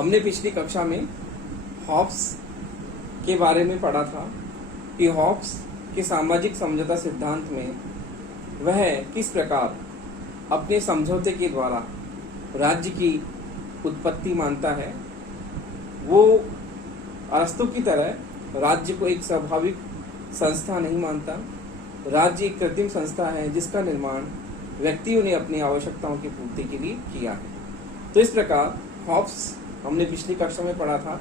हमने पिछली कक्षा में हॉब्स के बारे में पढ़ा था कि हॉब्स के सामाजिक समझौता सिद्धांत में वह किस प्रकार अपने समझौते के द्वारा राज्य की उत्पत्ति मानता है। वो अरस्तु की तरह राज्य को एक स्वाभाविक संस्था नहीं मानता। राज्य एक कृत्रिम संस्था है जिसका निर्माण व्यक्तियों ने अपनी आवश्यकताओं की पूर्ति के लिए किया है। तो इस प्रकार हॉब्स, हमने पिछली कक्षा में पढ़ा था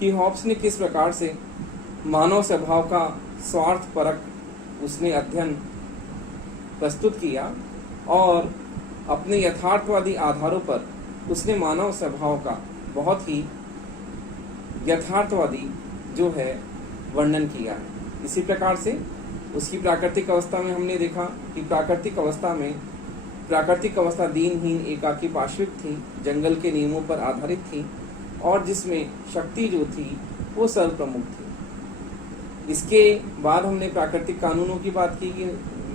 कि हॉब्स ने किस प्रकार से मानव स्वभाव का स्वार्थ परक उसने अध्ययन प्रस्तुत किया और अपने यथार्थवादी आधारों पर उसने मानव स्वभाव का बहुत ही यथार्थवादी जो है वर्णन किया है। इसी प्रकार से उसकी प्राकृतिक अवस्था में हमने देखा कि प्राकृतिक अवस्था दीनहीन, एकाकी, पार्श्विक थी, जंगल के नियमों पर आधारित थी और जिसमें शक्ति जो थी वो सर्वप्रमुख थी। इसके बाद हमने प्राकृतिक कानूनों की बात की कि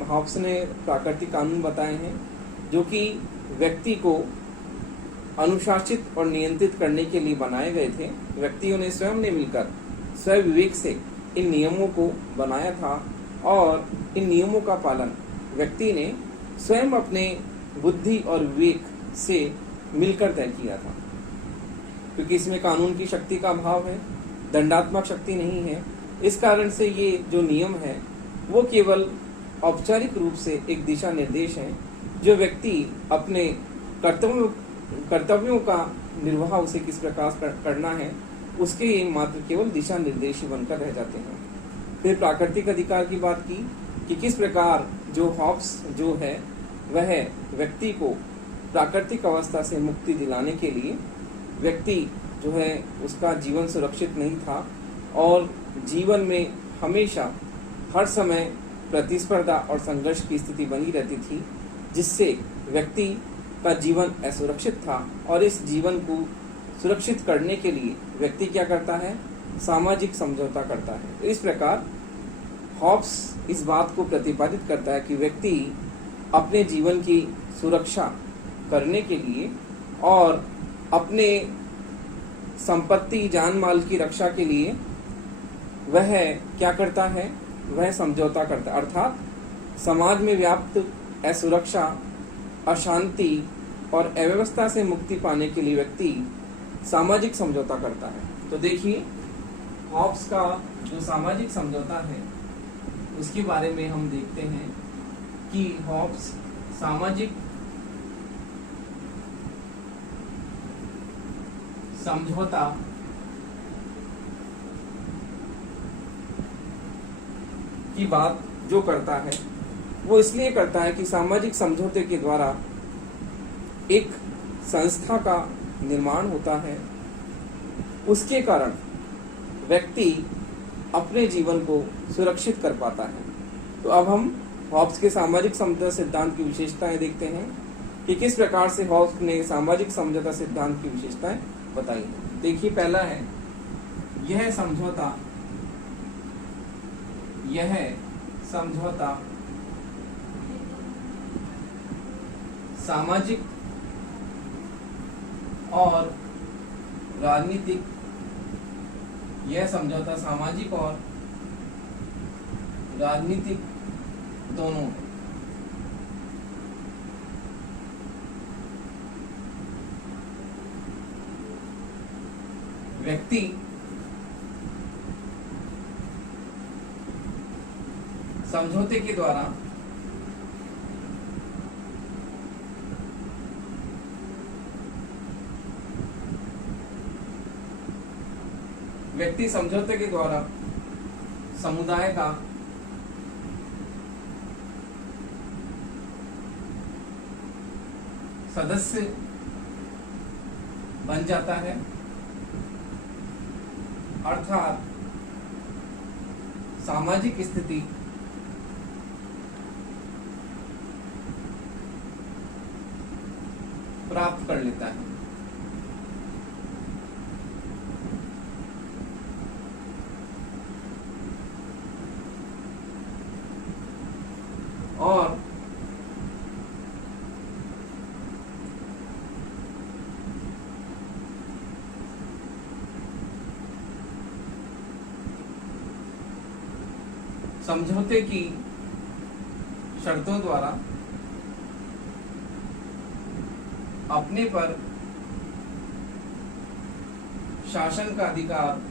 हॉब्स ने प्राकृतिक कानून बताए हैं जो कि व्यक्ति को अनुशासित और नियंत्रित करने के लिए बनाए गए थे। व्यक्तियों ने स्वयं ने मिलकर स्वयं विवेक से इन नियमों को बनाया था और इन नियमों का पालन व्यक्ति ने स्वयं अपने बुद्धि और विवेक से मिलकर तय किया था, क्योंकि इसमें कानून की शक्ति का अभाव है, दंडात्मक शक्ति नहीं है। इस कारण से ये जो नियम है वो केवल औपचारिक रूप से एक दिशा निर्देश है जो व्यक्ति अपने कर्तव्यों का निर्वाह उसे किस प्रकार करना है उसके ये मात्र केवल दिशा निर्देश ही बनकर रह जाते हैं। फिर प्राकृतिक अधिकार की बात की कि किस प्रकार जो हॉब्स जो है वह व्यक्ति को प्राकृतिक अवस्था से मुक्ति दिलाने के लिए, व्यक्ति जो है उसका जीवन सुरक्षित नहीं था और जीवन में हमेशा हर समय प्रतिस्पर्धा और संघर्ष की स्थिति बनी रहती थी, जिससे व्यक्ति का जीवन असुरक्षित था। और इस जीवन को सुरक्षित करने के लिए व्यक्ति क्या करता है? सामाजिक समझौता करता है। तो इस प्रकार हॉब्स इस बात को प्रतिपादित करता है कि व्यक्ति अपने जीवन की सुरक्षा करने के लिए और अपने संपत्ति, जान माल की रक्षा के लिए वह क्या करता है? वह समझौता करता है। अर्थात समाज में व्याप्त असुरक्षा, अशांति और अव्यवस्था से मुक्ति पाने के लिए व्यक्ति सामाजिक समझौता करता है। तो देखिए हॉब्स का जो सामाजिक समझौता है उसके बारे में हम देखते हैं कि हॉब्स सामाजिक समझौता की बात जो करता है वो इसलिए करता है कि सामाजिक समझौते के द्वारा एक संस्था का निर्माण होता है, उसके कारण व्यक्ति अपने जीवन को सुरक्षित कर पाता है। तो अब हम हॉब्स के सामाजिक समझौता सिद्धांत की विशेषताएं देखते हैं कि किस प्रकार से हॉब्स ने सामाजिक समझौता सिद्धांत की विशेषताएं बताई। देखिए पहला है यह समझौता सामाजिक और राजनीतिक, यह समझौता सामाजिक और राजनीतिक दोनों है। व्यक्ति समझौते के द्वारा समुदाय का सदस्य बन जाता है, अर्थात सामाजिक स्थिति प्राप्त कर लेता है। और समझौते की शर्तों द्वारा अपने पर शासन का अधिकार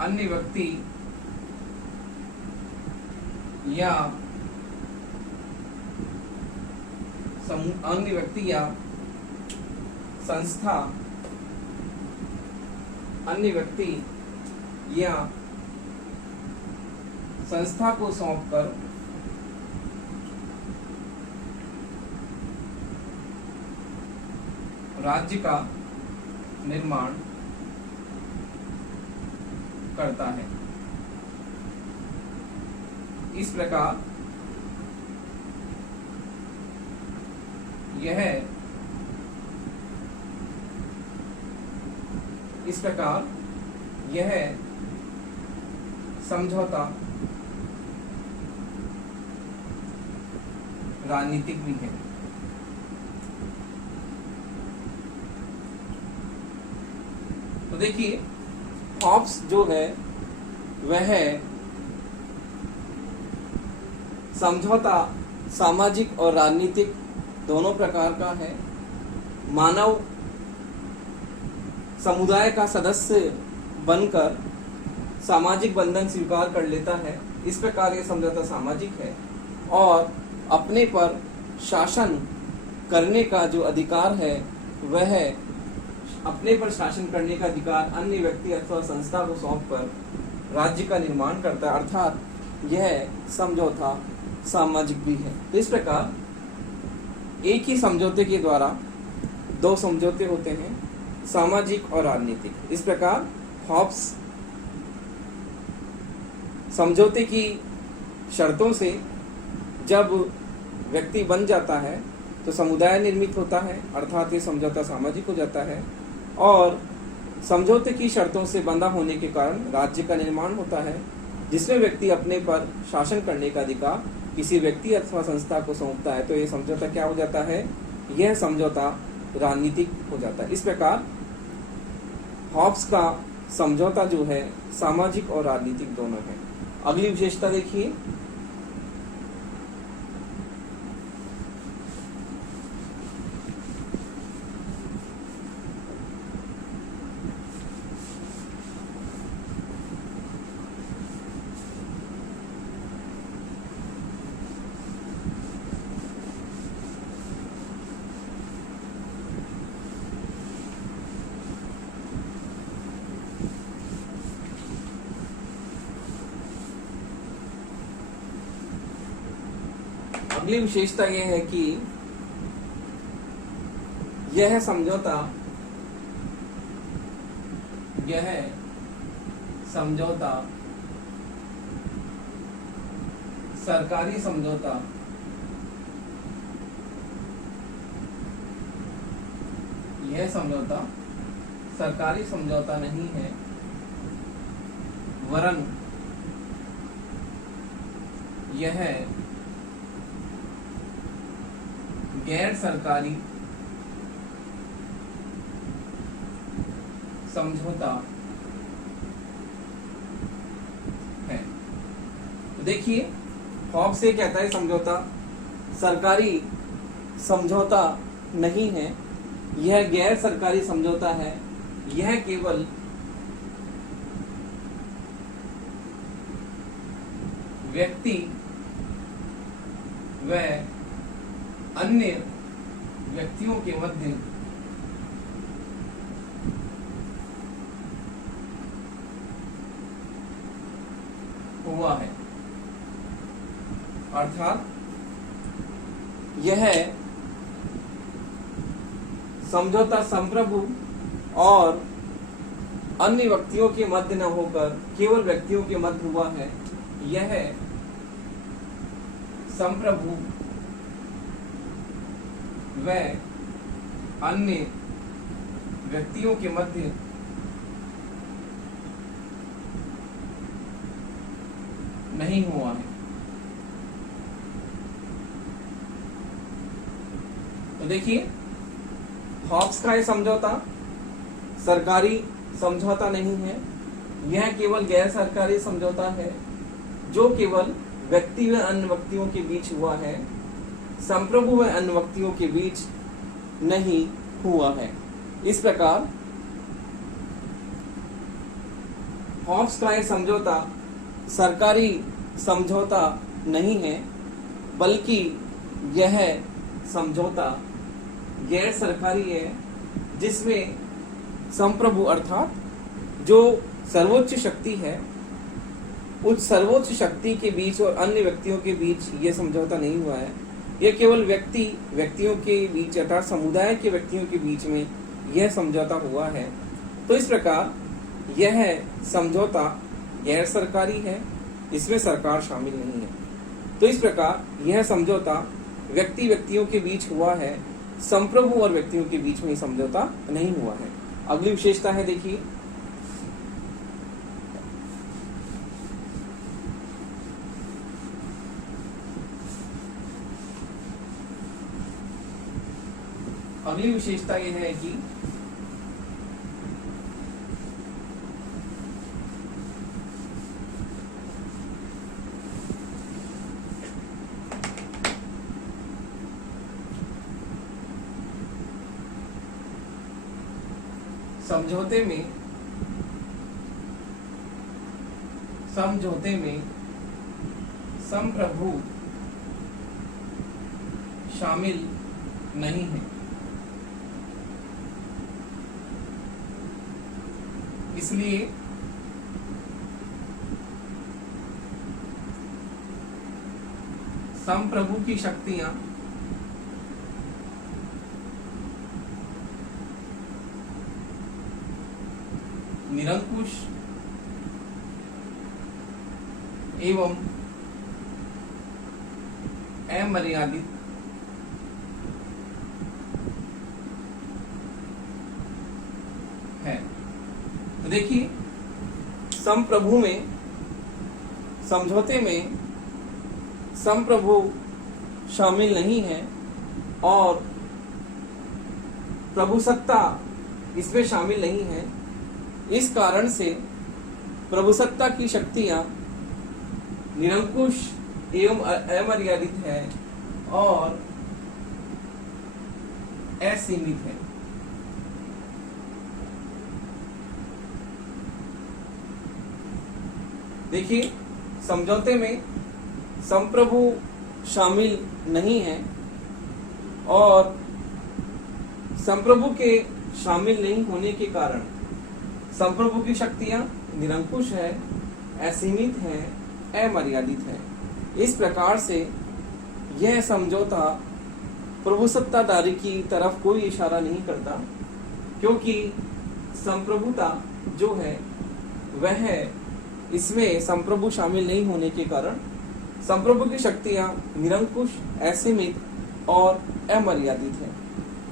अन्य व्यक्ति या अन्य व्यक्ति या संस्था अन्य व्यक्ति या संस्था को सौंपकर राज्य का निर्माण करता है। इस प्रकार यह समझौता राजनीतिक भी है। तो देखिए, हॉब्स जो है वह समझौता सामाजिक और राजनीतिक दोनों प्रकार का है। मानव समुदाय का सदस्य बनकर सामाजिक बंधन स्वीकार कर लेता है, इस प्रकार यह समझौता सामाजिक है। और अपने पर शासन करने का जो अधिकार है वह अपने पर शासन करने का अधिकार अन्य व्यक्ति अथवा संस्था को सौंपकर राज्य का निर्माण करता है, अर्थात यह समझौता सामाजिक भी है। तो इस प्रकार एक ही समझौते के द्वारा दो समझौते होते हैं, सामाजिक और राजनीतिक। इस प्रकार हॉब्स समझौते की शर्तों से जब व्यक्ति बन जाता है तो समुदाय निर्मित होता है, अर्थात ये समझौता सामाजिक हो जाता है। और समझौते की शर्तों से बंधा होने के कारण राज्य का निर्माण होता है, जिसमें व्यक्ति अपने पर शासन करने का अधिकार किसी व्यक्ति अथवा संस्था को सौंपता है। तो ये समझौता क्या हो जाता है? यह समझौता राजनीतिक हो जाता है। इस प्रकार हॉब्स का समझौता जो है सामाजिक और राजनीतिक दोनों है। अगली विशेषता देखिए, अगली विशेषता यह है कि यह समझौता सरकारी समझौता सरकारी समझौता नहीं है, वरन यह गैर सरकारी समझौता है। तो देखिए, हॉब्स से कहता है समझौता सरकारी समझौता नहीं है, यह गैर सरकारी समझौता है। यह केवल व्यक्ति व अन्य व्यक्तियों के मध्य हुआ है, अर्थात यह समझौता संप्रभु और अन्य व्यक्तियों के मध्य न होकर केवल व्यक्तियों के मध्य हुआ है। यह संप्रभु व अन्य व्यक्तियों के मध्य नहीं हुआ है। तो देखिए, हॉब्स का यह समझौता सरकारी समझौता नहीं है, यह केवल गैर सरकारी समझौता है जो केवल व्यक्ति व अन्य व्यक्तियों के बीच हुआ है, संप्रभु व अन्य व्यक्तियों के बीच नहीं हुआ है। इस प्रकार हॉब्स का यह समझौता सरकारी समझौता नहीं है, बल्कि यह समझौता गैर सरकारी है, जिसमें संप्रभु अर्थात जो सर्वोच्च शक्ति है, उस सर्वोच्च शक्ति के बीच और अन्य व्यक्तियों के बीच यह समझौता नहीं हुआ है। यह केवल व्यक्तियों के बीच अर्थात समुदाय के व्यक्तियों के बीच में यह समझौता हुआ है। तो इस प्रकार यह समझौता गैर सरकारी है, इसमें सरकार शामिल नहीं है। तो इस प्रकार यह समझौता व्यक्तियों के बीच हुआ है, संप्रभु और व्यक्तियों के बीच में समझौता नहीं हुआ है। अगली विशेषता है, देखिए, अगली विशेषता यह है कि समझौते में संप्रभु शामिल नहीं है। इसलिए संप्रभु की शक्तियां निरंकुश एवं अमर्यादित है। तो देखिए, संप्रभु में, समझौते में संप्रभु शामिल नहीं है और प्रभुसत्ता इसमें शामिल नहीं है। इस कारण से प्रभुसत्ता की शक्तियां निरंकुश एवं अमर्यादित है और असीमित है। देखिए, समझौते में संप्रभु शामिल नहीं है और संप्रभु के शामिल नहीं होने के कारण संप्रभु की शक्तियां निरंकुश है, असीमित है, अमर्यादित है। इस प्रकार से यह समझौता प्रभुसत्ताधारी की तरफ कोई इशारा नहीं करता, क्योंकि संप्रभुता जो है वह इसमें संप्रभु शामिल नहीं होने के कारण संप्रभु की शक्तियां निरंकुश, असीमित और अमर्यादित है।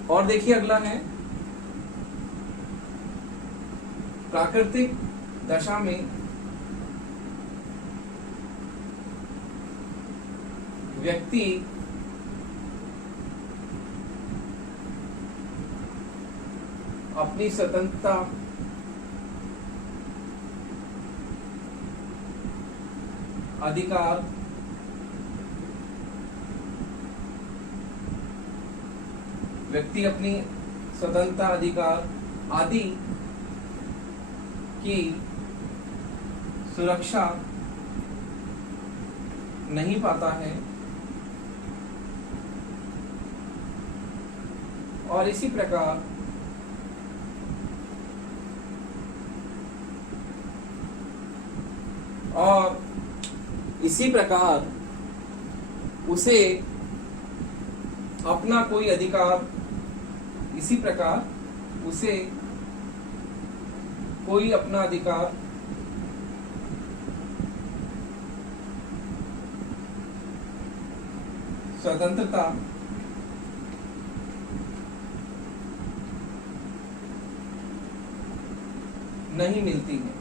और देखिए, अगला है, प्राकृतिक दशा में व्यक्ति अपनी स्वतंत्रता अधिकार व्यक्ति अपनी स्वतंत्रता अधिकार आदि की सुरक्षा नहीं पाता है और इसी प्रकार उसे अपना कोई अधिकार, इसी प्रकार उसे कोई अपना अधिकार स्वतंत्रता नहीं मिलती है।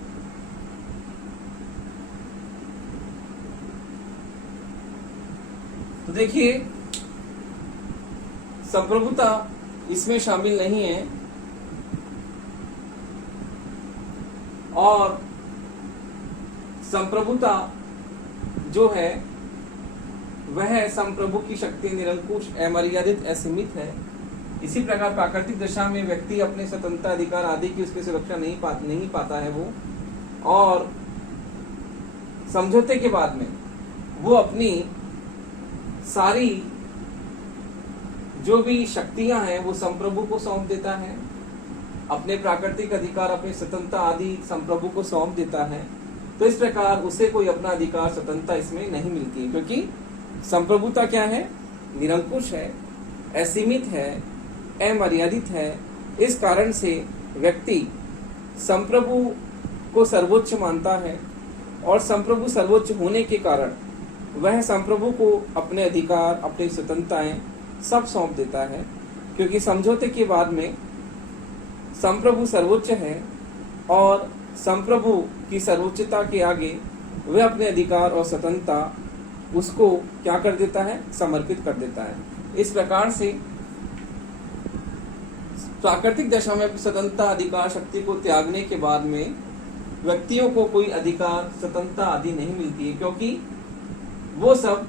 तो देखिए, संप्रभुता इसमें शामिल नहीं है और संप्रभुता जो है वह संप्रभु की शक्ति निरंकुश, अमर्यादित, असीमित है। इसी प्रकार प्राकृतिक दशा में व्यक्ति अपने स्वतंत्रता, अधिकार आदि की उसकी सुरक्षा नहीं पाता है वो, और समझौते के बाद में वो अपनी सारी जो भी शक्तियां हैं वो संप्रभु को सौंप देता है, अपने प्राकृतिक अधिकार, अपनी स्वतंत्रता आदि संप्रभु को सौंप देता है। तो इस प्रकार उसे कोई अपना अधिकार, स्वतंत्रता इसमें नहीं मिलती, क्योंकि संप्रभुता क्या है? निरंकुश है, असीमित है, अमर्यादित है। इस कारण से व्यक्ति संप्रभु को सर्वोच्च मानता है, और संप्रभु सर्वोच्च होने के कारण वह संप्रभु को अपने अधिकार, अपनी स्वतंत्रताएं सब सौंप देता है, क्योंकि समझौते के बाद में संप्रभु सर्वोच्च है, और संप्रभु की सर्वोच्चता के आगे वह अपने अधिकार और स्वतंत्रता उसको क्या कर देता है? समर्पित कर देता है। इस प्रकार से प्राकृतिक दशा में स्वतंत्रता, अधिकार, शक्ति को त्यागने के बाद में व्यक्तियों को कोई अधिकार, स्वतंत्रता आदि नहीं मिलती है, क्योंकि वो सब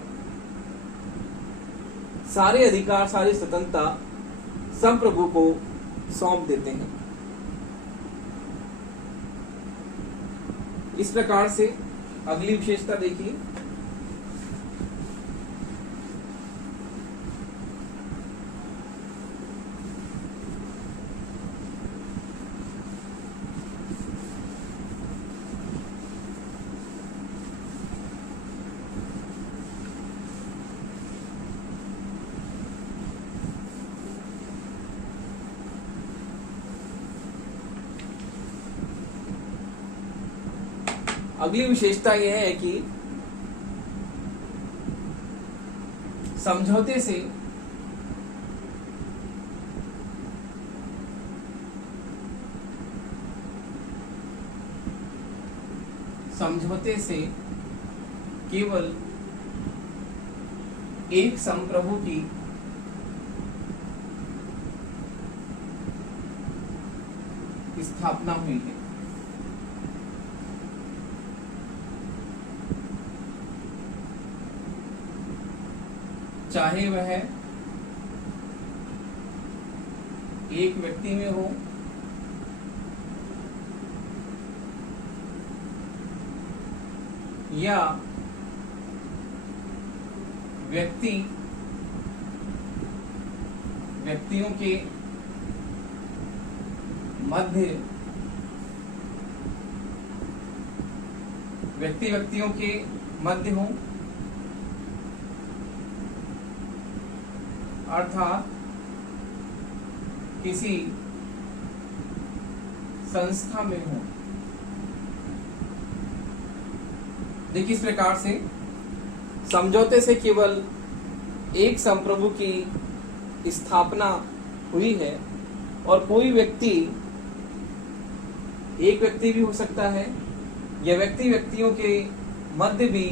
सारे अधिकार, सारी स्वतंत्रता संप्रभु को सौंप देते हैं। इस प्रकार से अगली विशेषता देखिए, अगली विशेषता यह है कि समझौते से केवल एक संप्रभु की स्थापना हुई है। चाहे वह एक व्यक्ति में हो या व्यक्तियों के मध्य, व्यक्तियों के मध्य हो, अर्थात किसी संस्था में हो। देखिए, इस प्रकार से समझौते से केवल एक संप्रभु की स्थापना हुई है, और कोई व्यक्ति, एक व्यक्ति भी हो सकता है या व्यक्तियों के मध्य भी,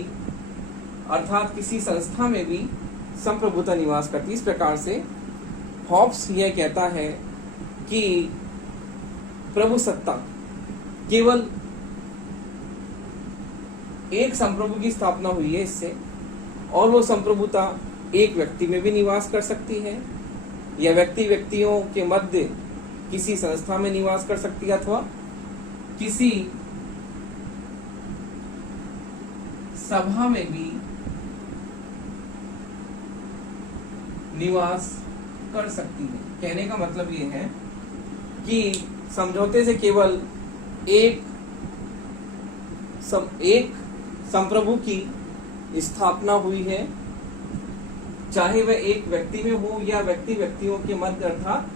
अर्थात किसी संस्था में भी संप्रभुता निवास करती है। इस प्रकार से हॉब्स यह कहता है कि प्रभु सत्ता केवल एक संप्रभु की स्थापना हुई है इससे, और वो संप्रभुता एक व्यक्ति में भी निवास कर सकती है, या व्यक्तियों के मध्य किसी संस्था में निवास कर सकती है, अथवा किसी सभा में भी निवास कर सकती है। कहने का मतलब ये है कि समझौते से केवल एक संप्रभु की स्थापना हुई है, चाहे वह एक व्यक्ति में हो या व्यक्तियों के मध्य, अर्थात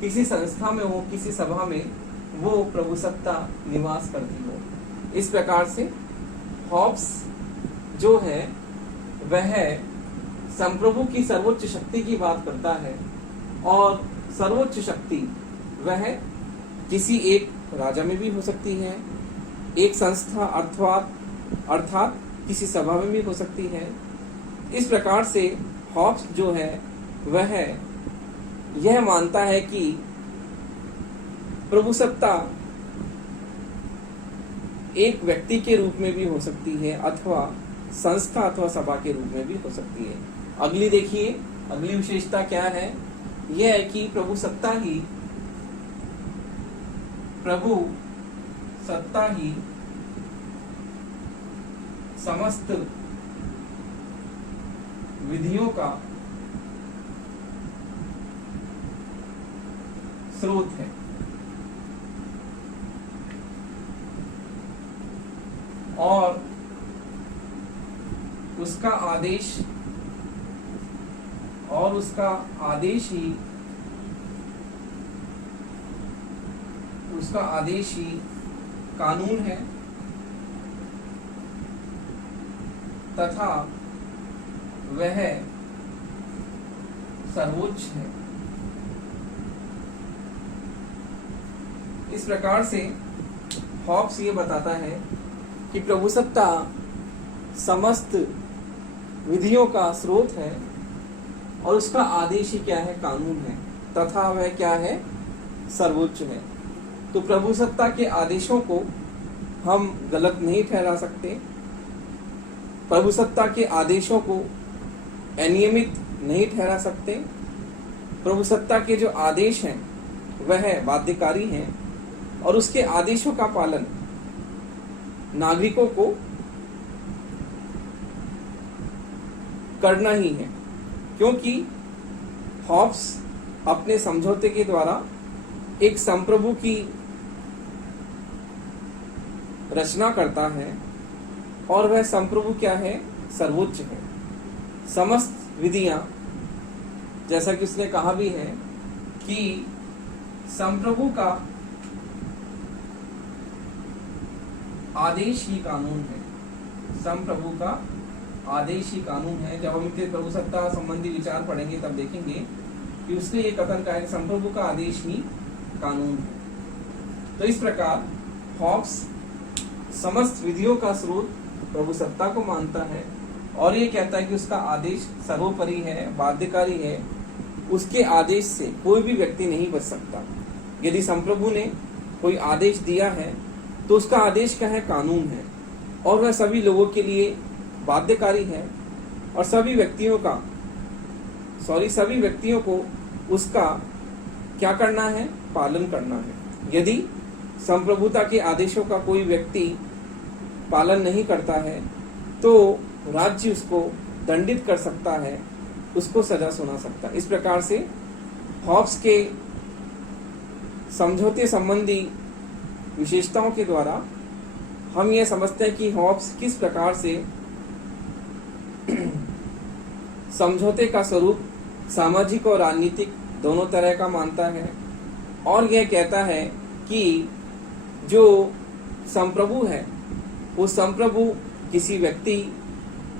किसी संस्था में हो, किसी सभा में वो प्रभु सत्ता निवास करती हो। इस प्रकार से हॉब्स जो है वह संप्रभु की सर्वोच्च शक्ति की बात करता है, और सर्वोच्च शक्ति वह किसी एक राजा में भी हो सकती है, एक संस्था अर्थात किसी सभा में भी हो सकती है। इस प्रकार से हॉब्स जो है वह यह मानता है कि प्रभु सत्ता एक व्यक्ति के रूप में भी हो सकती है अथवा संस्था अथवा सभा के रूप में भी हो सकती है। अगली देखिए, अगली विशेषता क्या है? यह है कि प्रभु सत्ता ही समस्त विधियों का स्रोत है। और उसका आदेश ही कानून है तथा वह सर्वोच्च है। इस प्रकार से हॉब्स ये बताता है कि प्रभुसत्ता समस्त विधियों का स्रोत है और उसका आदेश ही क्या है? कानून है तथा वह क्या है? सर्वोच्च है। तो प्रभुसत्ता के आदेशों को हम गलत नहीं ठहरा सकते, प्रभुसत्ता के आदेशों को अनियमित नहीं ठहरा सकते। प्रभुसत्ता के जो आदेश हैं वह बाध्यकारी हैं और उसके आदेशों का पालन नागरिकों को करना ही है, क्योंकि हॉब्स अपने समझौते के द्वारा एक संप्रभु की रचना करता है और वह संप्रभु क्या है? सर्वोच्च है। समस्त विधियां, जैसा कि उसने कहा भी है कि संप्रभु का आदेश ही कानून है, संप्रभु का आदेश ही कानून है। जब हम इनके प्रभुसत्ता संबंधी विचार पढ़ेंगे तब देखेंगे कि उसने ये कथन कहा है कि संप्रभु का आदेश ही कानून है। तो इस प्रकार हॉब्स समस्त विधियों का स्रोत प्रभुसत्ता को मानता है और ये कहता है कि उसका आदेश सर्वोपरि है, बाध्यकारी है। उसके आदेश से कोई भी व्यक्ति नहीं बच सकता। यदि संप्रभु ने कोई आदेश दिया है तो उसका आदेश क्या है? कानून है और वह सभी लोगों के लिए बाध्यकारी है और सभी व्यक्तियों को उसका क्या करना है? पालन करना है। यदि संप्रभुता के आदेशों का कोई व्यक्ति पालन नहीं करता है तो राज्य उसको दंडित कर सकता है, उसको सजा सुना सकता है। इस प्रकार से हॉब्स के समझौते संबंधी विशेषताओं के द्वारा हम यह समझते हैं कि हॉब्स किस प्रकार से समझौते का स्वरूप सामाजिक और राजनीतिक दोनों तरह का मानता है और यह कहता है कि जो संप्रभु है वो संप्रभु किसी व्यक्ति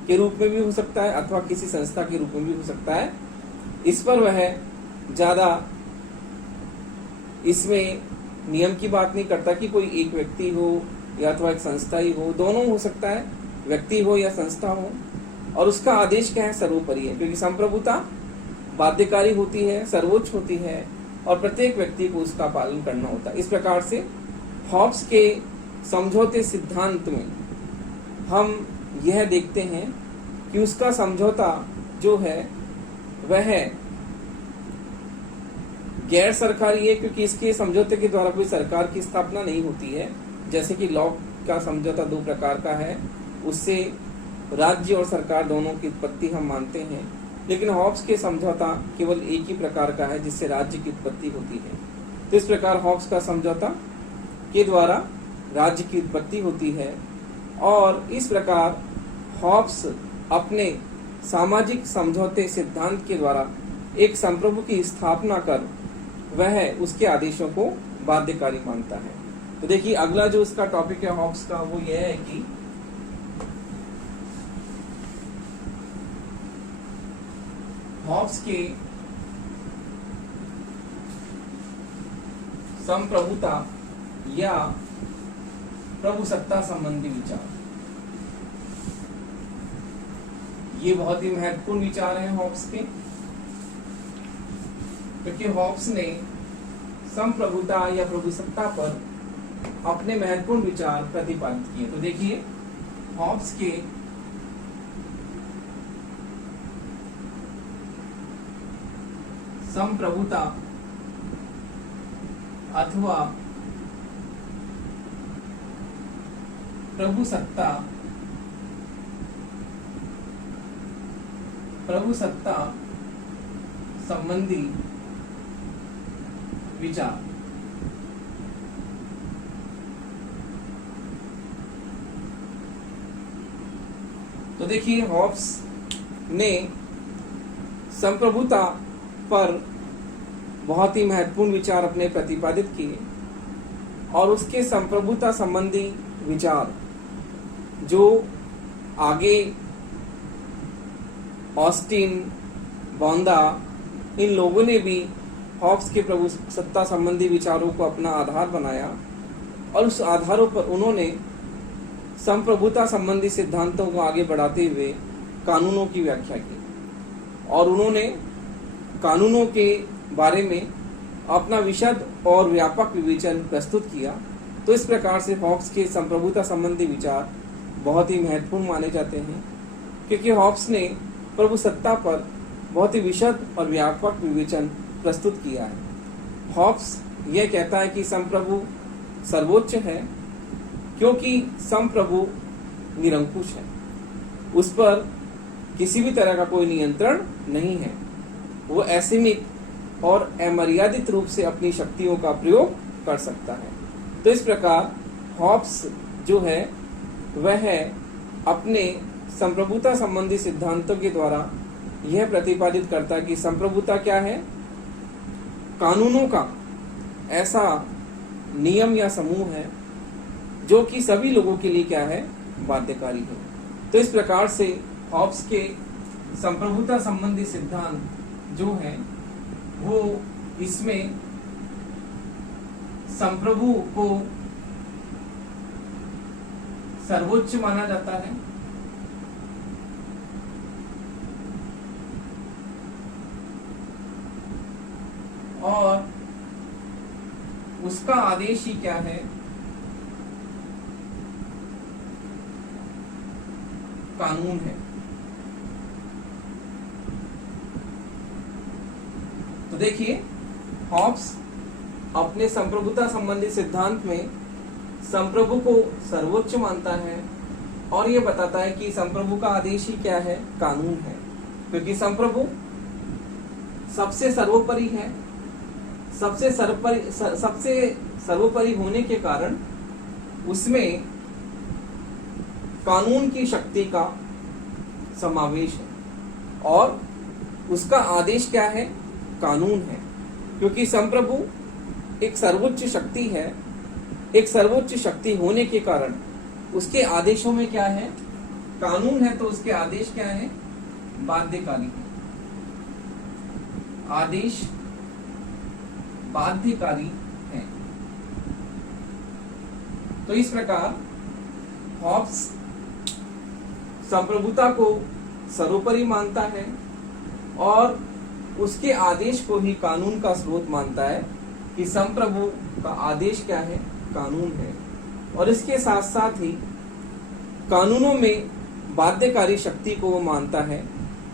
के रूप में भी हो सकता है अथवा किसी संस्था के रूप में भी हो सकता है। इस पर वह ज़्यादा इसमें नियम की बात नहीं करता कि कोई एक व्यक्ति हो या अथवा एक संस्था ही हो, दोनों हो सकता है, व्यक्ति हो या संस्था हो। और उसका आदेश क्या है? सर्वोपरि है, क्योंकि संप्रभुता बाध्यकारी होती है, सर्वोच्च होती है और प्रत्येक व्यक्ति को उसका पालन करना होता है। इस प्रकार से हॉब्स के समझौते सिद्धांत में हम यह देखते हैं कि उसका समझौता जो है वह गैर सरकारी है, क्योंकि इसके समझौते के द्वारा कोई सरकार की स्थापना नहीं होती है। जैसे कि लॉ का समझौता दो प्रकार का है, उससे राज्य और सरकार दोनों की उत्पत्ति हम मानते हैं, लेकिन हॉब्स के समझौता केवल एक ही प्रकार का है जिससे राज्य की उत्पत्ति होती है। तो इस प्रकार हॉब्स का समझौता के द्वारा राज्य की उत्पत्ति होती है और इस प्रकार हॉब्स अपने सामाजिक समझौते सिद्धांत के द्वारा एक संप्रभु की स्थापना कर वह उसके आदेशों को बाध्यकारी मानता है। तो देखिए अगला जो उसका टॉपिक है हॉब्स का वो यह है कि हॉब्स के संप्रभुता या प्रभुसत्ता संबंधी विचार। ये बहुत ही महत्वपूर्ण विचार हैं हॉब्स के, क्योंकि हॉब्स ने संप्रभुता या प्रभुसत्ता पर अपने महत्वपूर्ण विचार प्रतिपादित किए। तो देखिए हॉब्स के संप्रभुता अथवा प्रभुसत्ता संबंधी विचार। तो देखिए हॉब्स ने संप्रभुता पर बहुत ही महत्वपूर्ण विचार अपने प्रतिपादित किए और उसके संप्रभुता संबंधी विचार जो आगे ऑस्टिन, बॉन्दा, इन लोगों ने भी हॉब्स के प्रभुसत्ता संबंधी विचारों को अपना आधार बनाया और उस आधारों पर उन्होंने संप्रभुता संबंधी सिद्धांतों को आगे बढ़ाते हुए कानूनों की व्याख्या की और उन्होंने कानूनों के बारे में अपना विशद और व्यापक विवेचन प्रस्तुत किया। तो इस प्रकार से हॉब्स के संप्रभुता संबंधी विचार बहुत ही महत्वपूर्ण माने जाते हैं, क्योंकि हॉब्स ने प्रभुसत्ता पर बहुत ही विशद और व्यापक विवेचन प्रस्तुत किया है। हॉब्स यह कहता है कि संप्रभु सर्वोच्च है, क्योंकि संप्रभु निरंकुश है, उस पर किसी भी तरह का कोई नियंत्रण नहीं है, वो असीमित और अमर्यादित रूप से अपनी शक्तियों का प्रयोग कर सकता है। तो इस प्रकार हॉब्स जो है वह अपने संप्रभुता संबंधी सिद्धांतों के द्वारा यह प्रतिपादित करता है कि संप्रभुता क्या है, कानूनों का ऐसा नियम या समूह है जो कि सभी लोगों के लिए क्या है, बाध्यकारी है। तो इस प्रकार से हॉब्स के संप्रभुता संबंधी सिद्धांत जो है वो इसमें संप्रभु को सर्वोच्च माना जाता है और उसका आदेश ही क्या है, कानून है। तो देखिए हॉब्स अपने संप्रभुता संबंधी सिद्धांत में संप्रभु को सर्वोच्च मानता है और यह बताता है कि संप्रभु का आदेश ही क्या है, कानून है, क्योंकि संप्रभु सबसे सर्वोपरि है। सबसे सर्वोपरि होने के कारण उसमें कानून की शक्ति का समावेश है और उसका आदेश क्या है, कानून है, क्योंकि संप्रभु एक सर्वोच्च शक्ति है। एक सर्वोच्च शक्ति होने के कारण उसके आदेशों में क्या है, कानून है। तो उसके आदेश क्या है, बाध्यकारी है। आदेश बाध्यकारी है। तो इस प्रकार हॉब्स संप्रभुता को सर्वोपरि मानता है और उसके आदेश को ही कानून का स्रोत मानता है कि संप्रभु का आदेश क्या है, कानून है। और इसके साथ साथ ही कानूनों में बाध्यकारी शक्ति को वो मानता है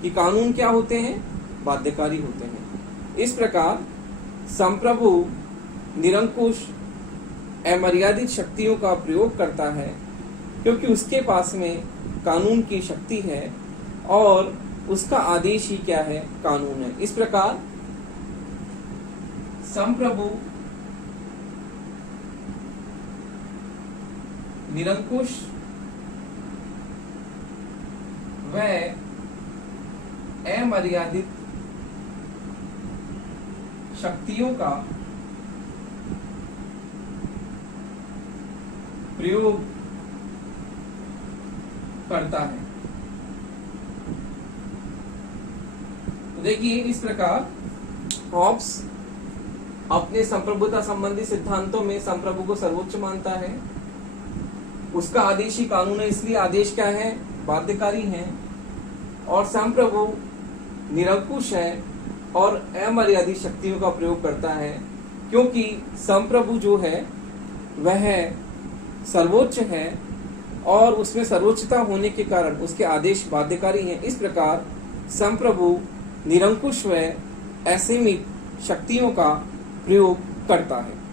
कि कानून क्या होते हैं, बाध्यकारी होते हैं। इस प्रकार संप्रभु निरंकुश अमर्यादित शक्तियों का प्रयोग करता है, क्योंकि उसके पास में कानून की शक्ति है और उसका आदेश ही क्या है, कानून है। इस प्रकार संप्रभु निरंकुश व अमर्यादित शक्तियों का प्रयोग करता है। तो देखिए इस प्रकार हॉब्स अपने संप्रभुता संबंधी सिद्धांतों में संप्रभु को सर्वोच्च मानता है। उसका आदेश ही कानून है, इसलिए आदेश क्या है, बाध्यकारी है। और संप्रभु निरंकुश है और अमर्यादित शक्तियों का प्रयोग करता है, क्योंकि संप्रभु जो है वह सर्वोच्च है और उसमें सर्वोच्चता होने के कारण उसके आदेश बाध्यकारी हैं। इस प्रकार संप्रभु निरंकुश व असीमित शक्तियों का प्रयोग करता है।